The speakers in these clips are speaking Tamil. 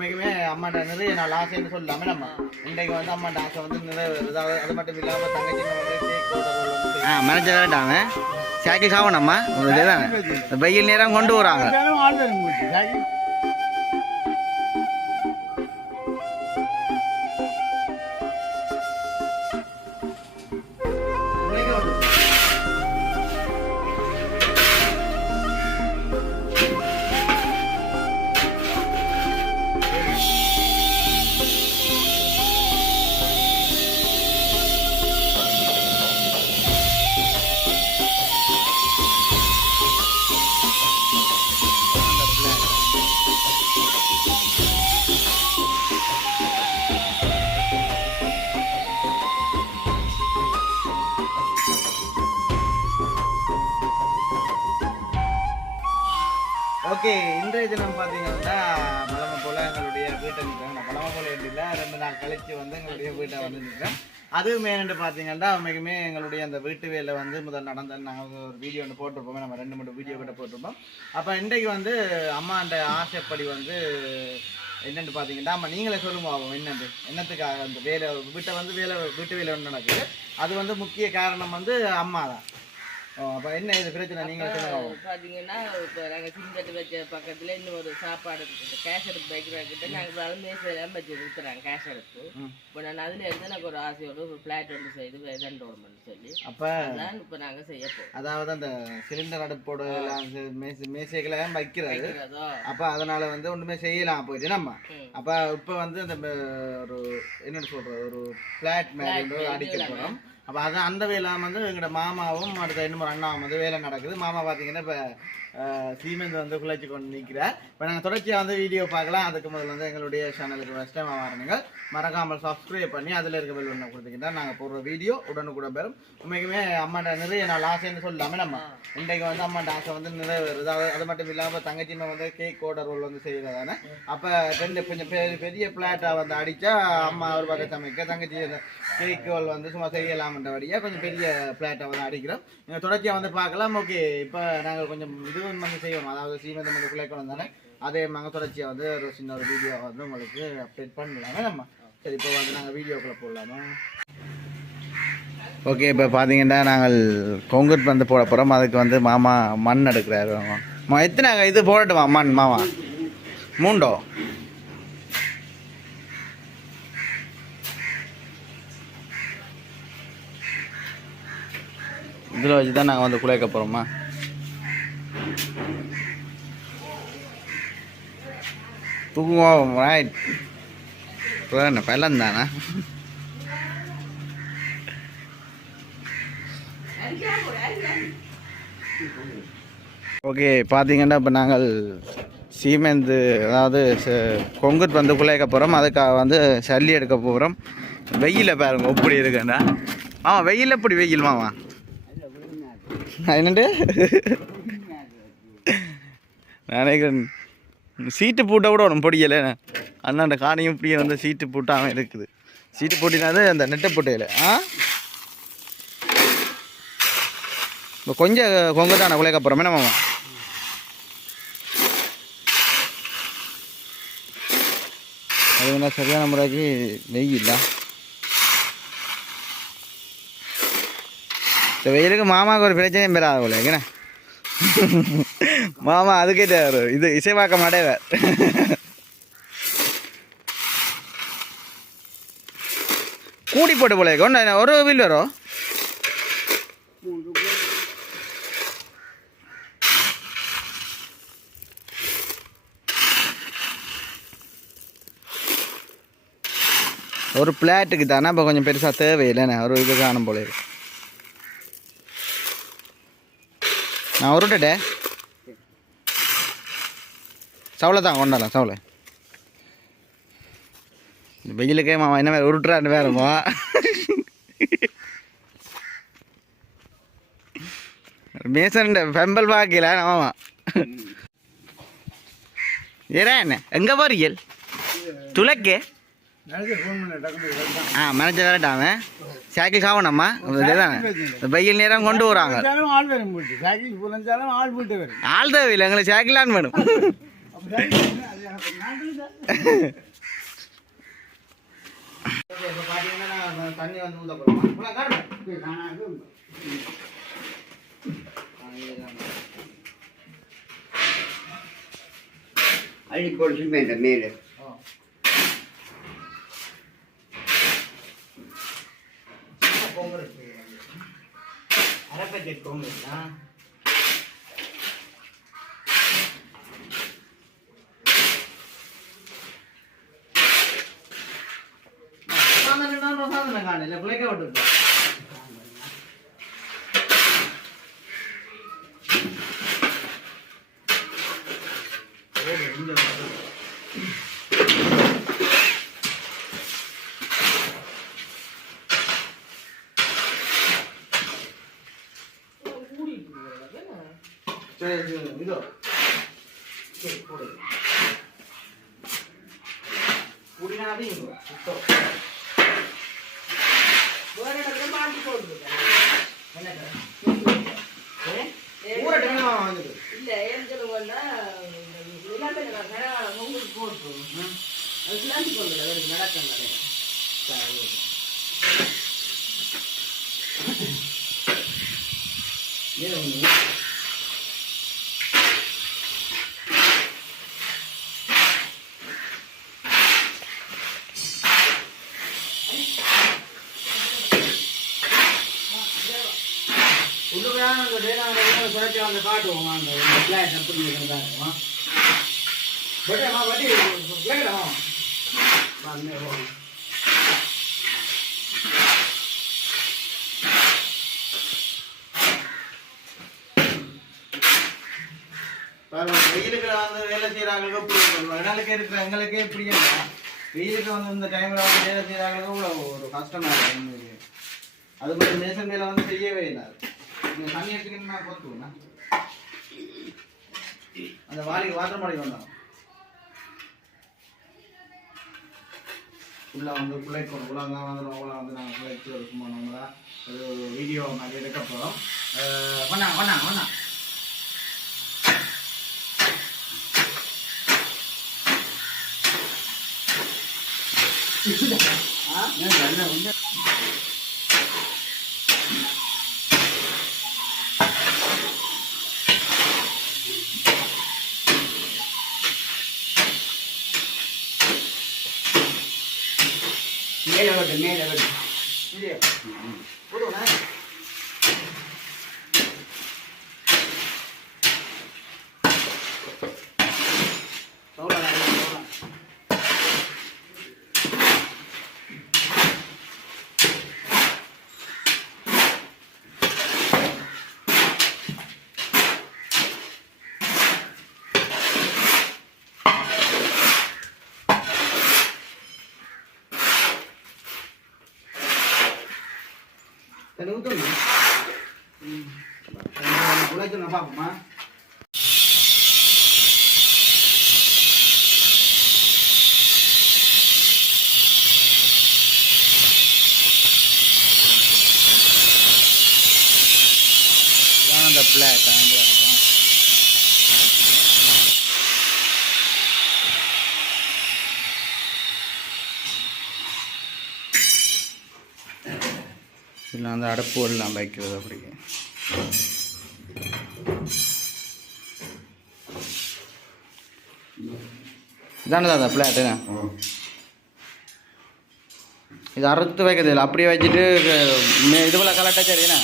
உண்மைக்குமே அம்மாட்ட நிறைய நாள் ஆசைன்னு சொல்லலாமே நம்ம இன்றைக்கு வந்து அம்மாட்ட ஆசை வந்து நிறைவேறுது அது மட்டும் இல்லாமல் தங்கச்சி ஆ மேனேஜர் வரட்டாங்க சைக்கிள் சாவணம்மா வெயில் நேரம் கொண்டு வராங்க. ஓகே இன்றைய தினம் பார்த்தீங்கன்னா மலம போல எங்களுடைய வீட்டை நிற்கிறோம். நான் பழமை போல இல்லை ரெண்டு நாள் கழிச்சு வந்து எங்களுடைய வீட்டை வந்து நிற்கிறேன் அதுவும் மெயின்னு பார்த்தீங்கன்னா உண்மைக்குமே எங்களுடைய அந்த வீட்டு வேலை வந்து முதல் நடந்த நாங்கள் ஒரு வீடியோ ஒன்று போட்டிருப்போம் நம்ம ரெண்டு மூணு வீடியோ கூட போட்டிருப்போம். அப்போ இன்றைக்கு வந்து அம்மாண்ட ஆசைப்படி வந்து என்னென்னு பார்த்தீங்கன்னா அம்மா நீங்களே சொல்லுங்க ஆகும் என்னென்று? என்னத்துக்காக அந்த வேலை வீட்டை வந்து வேலை வீட்டு வேலை ஒன்று நடக்குது. அது வந்து முக்கிய காரணம் வந்து அம்மா தான் அப்போ என்ன இது பிரச்சனை? நீங்களே பாத்தீங்கன்னா இப்போ நாங்கள் சிந்தட்டு வச்ச பக்கத்துல இன்னும் ஒரு சாப்பாடு இருக்குது. கேஷ் எடுப்பு வைக்கிறக்கிட்ட நாங்கள் மேசையெல்லாம் வச்சு கொடுத்துறாங்க கேஷ் எடுப்பு. இப்போ நான் அதில் இருந்து எனக்கு ஒரு ஆசையோட ஒரு ஃப்ளாட் ஒன்று செய்து ரெண்டோர்மெண்ட் சொல்லி. அப்போ அதான் இப்போ நாங்கள் செய்ய போகிறோம் அதாவது அந்த சிலிண்டர் அடுப்போட மேசைகளை வைக்கிறது. அப்போ அதனால வந்து ஒன்றுமே செய்யலாம். போயிட்டு நம்ம. அப்போ இப்போ வந்து அந்த ஒரு என்னன்னு சொல்றது? ஒரு ஃப்ளாட் மேலே அடிக்க போகிறோம் அப்போ அதான் அந்த வேலை வந்து எங்களோட மாமாவும் அடுத்த இன்னும் ஒரு அண்ணாவும் வந்து வேலை நடக்குது. மாமா பார்த்தீங்கன்னா இப்போ சீமெண்ட் வந்து குழைச்சி கொண்டு நிற்கிறார் இப்போ நாங்கள் தொடர்ச்சியாக வந்து வீடியோ பார்க்கலாம். அதுக்கு முதல்ல வந்து எங்களுடைய சேனலுக்கு ஃபஸ்ட் டைம் வரணுங்க மறக்காமல் சப்ஸ்கிரைப் பண்ணி அதில் இருக்க பெல் ஒன்று கொடுத்தீங்கன்னா நாங்கள் போடுற வீடியோ உடனுக்குடன் பெறும். உண்மைக்குமே அம்மாட்ட நிறைய நாள் ஆசைன்னு சொல்லலாமே நம்ம இன்றைக்கு வந்து அம்மாட்ட ஆசை வந்து நிறைவேறுது. அது அது மட்டும் இல்லாமல் தங்கச்சிமை வந்து கேக் ஓட ரோல் வந்து செய்கிறதானே அப்போ ரெண்டு கொஞ்சம் பெரிய பெரிய பிளாட்டாக வந்து அடித்தா அம்மா ஒரு பக்கம் சமைக்க தங்கச்சி கேக் ரோல் வந்து சும்மா வழியாக கொஞ்சம் பெரிய பிளாட்டை வந்து அடிக்கிறோம். நீங்கள் தொடர்ச்சியாக வந்து பார்க்கலாம். ஓகே இப்போ நாங்கள் கொஞ்சம் இது வந்து செய்வோம் அதாவது சீமெண்ட் வந்து குழைக்கணும் தானே? அதே மாதிரி தொடர்ச்சியாக வந்து ஒரு சின்ன ஒரு வீடியோ வந்து உங்களுக்கு அப்டேட் பண்ணலாமே. நம்ம சரி இப்போ வந்து நாங்கள் வீடியோக்குள்ளே போடலாமா ஓகே இப்போ பார்த்தீங்கன்னா நாங்கள் கொங்குட் வந்து போட போகிறோம் அதுக்கு வந்து மாமா மண் எடுக்கிறாரு. மா எத்தனை இது போடட்டுமா? மண் மாமா. மூண்டோ? இதில் வச்சு தான் நாங்கள் வந்து குழைக்க போகிறோமா? தூங்குவோம் ரைட் என்ன பள்ளம் தானே? ஓகே பார்த்தீங்கன்னா இப்போ நாங்கள் சீமெந்து அதாவது கொங்குட் வந்து குழைக்க போகிறோம். அதுக்காக வந்து சல்லி எடுக்க போகிறோம். வெயில பாருங்க எப்படி இருக்குண்ணா ஆமாம் வெயில் எப்படி வெயில் மாமா? என்னண்டு? நினைக்கிறேன் சீட்டு போட்டால் கூட ஒன்றும் அண்ணா அண்ணாண்ட காணியும் இப்படியே வந்து சீட்டு பூட்டாமல் இருக்குது. சீட்டு பூட்டினாது அந்த நெட்டை பூட்டையில். ஆ? இப்போ கொஞ்சம் கொங்கு தானே குலைக்க போகிறோம் என்ன மாமா? அது என்ன சரியான முறைக்கு வெயில் இந்த வெயிலுக்கு மாமாவுக்கு ஒரு பிரச்சனையும் பெறாத போல என்ன மாமா அதுக்கே தேவை இது இசைவாக்க மாட்டேவர் கூடி போட்டு போல என்ன ஒரு வீல் வரும். ஒரு பிளாட்டுக்கு தானே இப்போ கொஞ்சம் பெருசாக தேவையில்லைண்ணே ஒரு இது காணும் போல இருக்கு. நான் உருட்டுட்டே சவுளை தான் கொண்டாடலாம் சவுளை. இந்த வெயிலுக்கே மாமா என்ன வேறு உருட்டுறான்னு வேறுமா மேசன் பெம்பல் பார்க்கல ஆமா ஏறா என்ன? எங்கே போறீங்க? துளக்கே ஆ மேனேஜர் வரட்டாங்க சைக்கிள் சாவணம்மா வெயில் நேரம் கொண்டு வராங்க. ஆள் வரும் போச்சு சைக்கிள் புலஞ்சாலும் ஆள் போட்டு வரும் ஆள் தேவையில்லை எங்களுக்கு வேணும் இப்போ பார்த்தீங்கன்னா நான் தண்ணி வந்து போகிறோம் சிமெண்ட் மேலே பொங்கல் அரை பேக்கெட் பொங்கல் ஆ காணல பிள்ளைக்க சரி சரி இதோ சரி போடு குடினாவே இங்க சுத்தம் வேற இடத்துல மாட்டி போட்டுருக்கேன் என்ன ஊரட்டு வந்துட்டு இல்ல ஏன் சொல்லுங்கன்னா எல்லாமே நான் கனகால உங்களுக்கு போட்டுருவோம் அது கிளாசி கொண்டு வேறு நடக்கம் கிடையாது ஏன் ஒன்று உள்ளுக்கான அந்த டேனாங்க குறைச்சி அந்த காட்டுவோம் அந்த பிளான் வெயிலுக்கு வந்து வேலை செய்கிறாங்களுக்கு புரியும் எங்களுக்கு இருக்கிற எங்களுக்கே இப்படி வெயிலுக்கு வந்து இந்த டைமில் வந்து வேலை செய்கிறாங்களுக்கு இவ்வளோ ஒரு கஷ்டமாக இருக்கும் அது மட்டும் நேசன் வேலை வந்து செய்யவே இல்லை. நீங்கள் தண்ணி எடுத்துக்கிட்டு பொறுத்துக்கணும் அந்த வாளி வாட்டர் மாடி வந்தோம் உள்ள வந்து குழைக்கணும் உள்ள வந்து உள்ள வந்து நாங்கள் குழைச்சி ஒரு சும்மா நம்ம தான் ஒரு வீடியோ மாதிரி எடுக்க போகிறோம் பண்ணா பண்ணா பண்ணா மேலே விட்டு மேலே விட்டு இல்லையா தண்ணி ஊற்றணும் உழைக்கணும் பார்ப்போமா இதான் அந்த இல்லை அந்த அடப்பு எல்லாம் வைக்கிறது அப்படி இதானே தாத்தா பிளாட்டு இது அறுத்து வைக்கிறது இல்லை அப்படியே வச்சுட்டு மே- இதுபோல் கலட்டா சரிண்ணா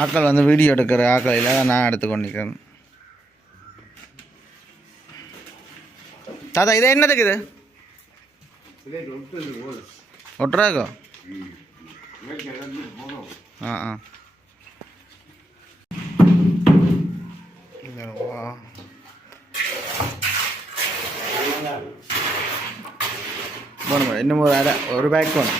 ஆக்கள் வந்து வீடியோ எடுக்கிற ஆக்களில் நான் எடுத்து கொண்டிருக்கிறேன் தாத்தா இது என்னதுக்கு இது? ஒட்டுறாக்கோ ஆ ஆ. போகணும் இன்னும் ஒரு அரை ஒரு பேக் போகணும்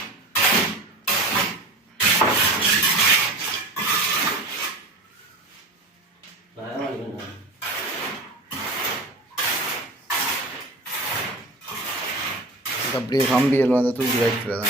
அப்படியே கம்பியில் வந்து தூக்கி வைக்கிறதா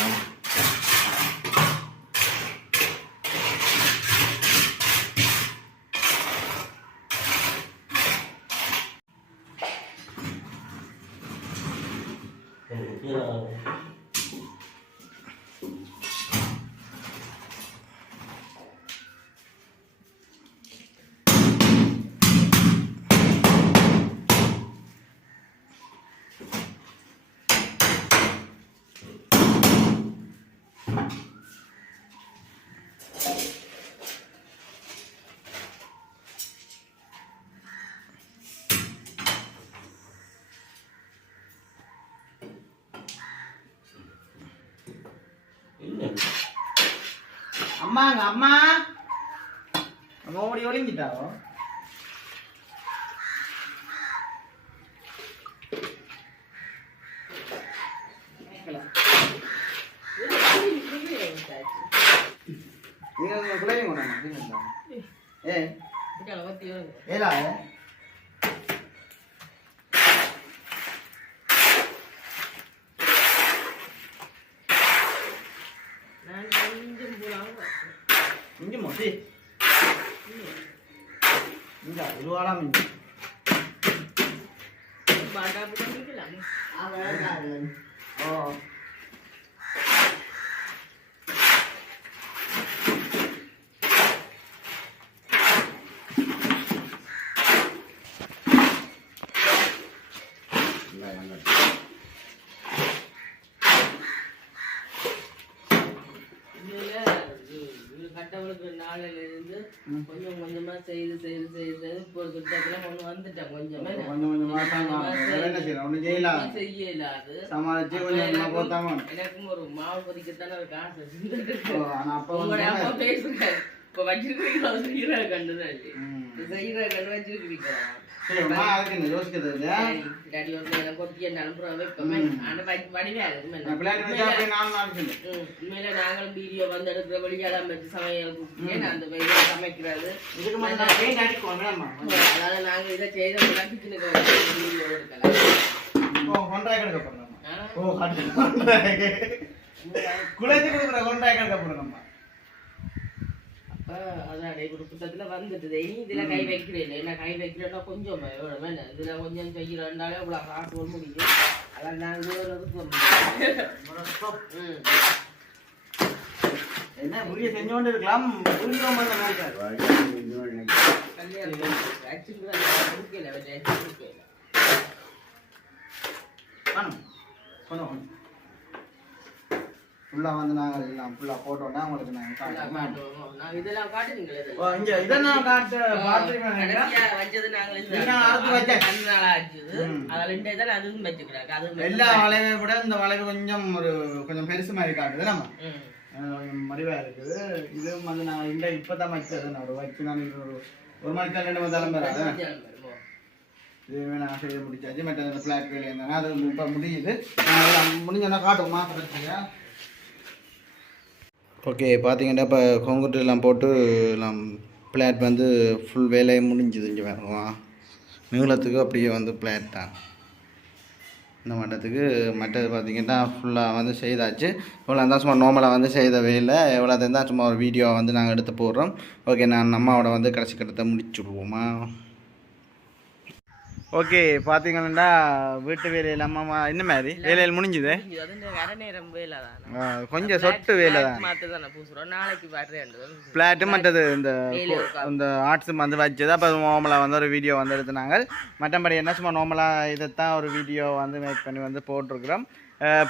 அம்மாங்க அம்மா. அம்மா ஓடி ஒளிஞ்சிட்டாவோ? நீங்க கொண்டாங்க ஏ ஏலா đi. Mình giải lúa ra mình. Bà ra bữa đi cái lạnh à bà ra lên. Ờ. Hãy subscribe இருந்து கொஞ்சம் கொஞ்சமா செய்து செய்து செய்து செய்து இப்போ ஒரு திட்டத்துல கொண்டு வந்துட்டேன் கொஞ்சமே கொஞ்சம் கொஞ்சமா தான் நான் வேற என்ன செய்யலாம் செய்யலாது எனக்கும் ஒரு மாவு பொரிக்கத்தானே ஒரு காசு. அப்ப பேசுறாரு இப்ப ம். செய்யற கண்டு வச்சிருக்கீங்களா சரி, அம்மா, அதுக்கு என்ன யோசிக்கிறது இல்லையா? டாடி வந்து எனக்கு கொட்டி என்ன அனுப்புற வைப்போமே ஆனா வடி- வடிவா இருக்கும் என்ன. நான் பிள்ளைங்க வச்சா அப்படியே நாலு நாள் சொல்லு. ம், உண்மையில நாங்களும் வீடியோ வந்து எடுக்கிற வழியாலாம் வச்சு சமையல் அந்த வழியா சமைக்கிறது? அதனால நாங்க இதை செய்த வீடியோ எடுக்கலாம் ஓ, கொண்டாய் கிடக்க போடுறோம். ஆ? ஓ, காட்டு, கொண்டாய். குழைச்சு கொடுக்குற கொண்டாய் கிடக்க போடுறோம்மா. அப்ப அதான் ஒரு புத்தகத்துல வந்துட்டுது. இனி இதுல கை வைக்கிறேன். என்ன கை வைக்கிறேன்னா கொஞ்சம் வேணும். இதுல கொஞ்சம் செய்யறேன்டாலே இவ்வளவு காசு ஒரு முடியும் அதான் நான் இது ம் என்ன புரிய செஞ்சு கொண்டு இருக்கலாம் புரிஞ்சோ பண்ண மாட்டார் பண்ணும் பண்ணுவோம் ஃபுல்லாக வந்து நாங்கள் எல்லாம் ஃபுல்லாக போட்டோன்னா உங்களுக்கு நாங்கள் காட்டுவோம். நான் இதெல்லாம் காட்டுவீங்களே ஓ, இங்க இதை நான் காட்ட பார்த்துருக்கேன் அதுவும் எல்லா வளைவை விட இந்த வளைவு கொஞ்சம் ஒரு கொஞ்சம் பெருசு மாதிரி காட்டுது. நம்ம ம். அஹ் கொஞ்சம் மடிவா இருக்குது. இதுவும் வந்து நான் இந்த இப்போ தான் வச்சது. நான் ஒரு வச்சு நான் ஒரு ஒரு மணிக்கு ரெண்டு மணி தலைமை மத்தியானம் வருமோ? இதுவே நான் செய்து முடிச்சாச்சு. மற்ற இந்த ஃப்ளாட் வேலை இருந்தாங்க அது இப்போ முடியுது. முடிஞ்சோன்னா காட்டுவோமா. பிரச்சனையா ஓகே பார்த்தீங்கன்னா இப்போ கொங்குட்டு எல்லாம் போட்டு எல்லாம் பிளாட் வந்து ஃபுல் வேலையை முடிஞ்சுது இங்கே வேணுமா நீளத்துக்கு அப்படியே வந்து பிளாட் தான். இந்த மட்டத்துக்கு மற்றது பார்த்தீங்கன்னா ஃபுல்லாக வந்து செய்தாச்சு. இவ்வளோ தான் சும்மா நார்மலாக வந்து செய்த வேலை எவ்வளோ தான் சும்மா ஒரு வீடியோ வந்து நாங்கள் எடுத்து போடுறோம். ஓகே நான் அம்மாவோட வந்து கடைசி கட்டத்தை முடிச்சுடுவோமா? ஓகே பார்த்தீங்கன்னா வீட்டு வேலையில் அம்மா என்ன மாதிரி? வேலையில் முடிஞ்சுது? தான் கொஞ்சம் சொட்டு வேலை தான் தானே பிளாட்டு மற்றது இந்த. இந்த ஆர்ட்ஸ் வந்து வச்சது அப்போ நார்மலாக வந்து ஒரு வீடியோ வந்து எடுத்துனாங்க. மற்றபடி என்ன சும்மா நார்மலாக இதைத்தான் ஒரு வீடியோ வந்து மேக் பண்ணி வந்து போட்டிருக்கிறோம்.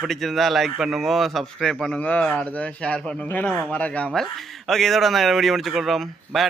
பிடிச்சிருந்தா லைக் பண்ணுங்க சப்ஸ்கிரைப் பண்ணுங்க அடுத்தது ஷேர் பண்ணுங்க நம்ம மறக்காமல். ஓகே இதோட அந்த வீடியோ முடிச்சுக்கொள்கிறோம் பாய்